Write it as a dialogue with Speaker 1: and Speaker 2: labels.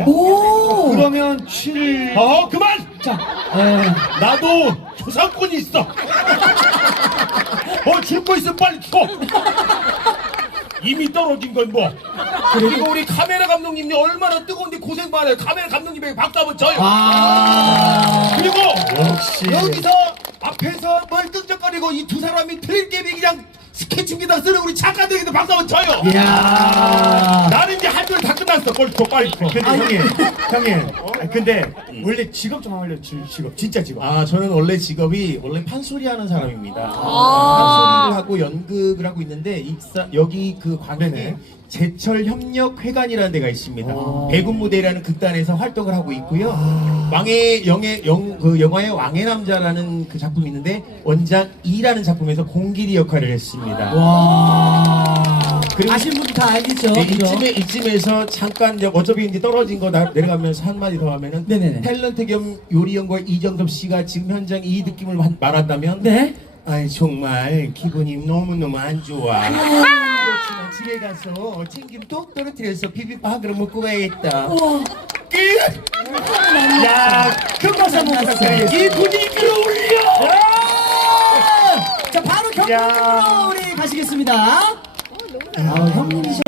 Speaker 1: 오!
Speaker 2: 그러면 7.
Speaker 3: 그만!
Speaker 1: 자,
Speaker 3: 나도 초상권이 있어. 줄 거 있으면 빨리 줘. 이미 떨어진 건 뭐. 그리고 우리 카메라 감독님이 얼마나 뜨거운데 고생 많아요. 카메라 감독님에게 박수 한번 쳐요. 그리고
Speaker 2: 역시.
Speaker 3: 여기서 앞에서 멀뚱쩍거리고 이 두 사람이 트림게임이 그냥 스케치입니다 쓰는 우리 작가들에게도 박수 한번 쳐요.
Speaker 1: 이야.
Speaker 3: 나는 이제 한 줄 다 끝났어. 빨리 줘, 빨리 줘.
Speaker 2: 근데 형님. 근데 원래 직업 좀 알려줄 직업. 진짜 직업.
Speaker 4: 저는 원래 직업이 원래 판소리 하는 사람입니다. 판소리를 하고 연극을 하고 있는데 여기 그 광양에
Speaker 2: 네네.
Speaker 4: 제철협력회관이라는 데가 있습니다. 배군무대라는 극단에서 활동을 하고 있고요. 그 영화의 왕의 남자라는 그 작품이 있는데 원작 2라는 작품에서 공길이 역할을 했습니다.
Speaker 1: 와.
Speaker 4: 그리고
Speaker 1: 아시는 분들 다 알겠죠?
Speaker 4: 네,
Speaker 1: 그죠?
Speaker 4: 이쯤에서 잠깐 이제 어차피 이제 떨어진 거 내려가면서 한마디 더 하면은
Speaker 1: 네네네.
Speaker 4: 탤런트 겸 요리연구가 이정섭 씨가 지금 현장 이 느낌을 말한다면
Speaker 1: 네.
Speaker 4: 아이 정말 기분이 너무너무 안 좋아. 그렇지만 집에 가서 챙김 똑 떨어뜨려서 비빔밥 그럼 먹고 가야겠다.
Speaker 1: 우와.
Speaker 2: 야, 큰 박수 한번 부탁드리겠습니다.
Speaker 4: 이 분위기를 올려!
Speaker 1: 자, 바로 경품으로 우리 가시겠습니다. 형님이셔.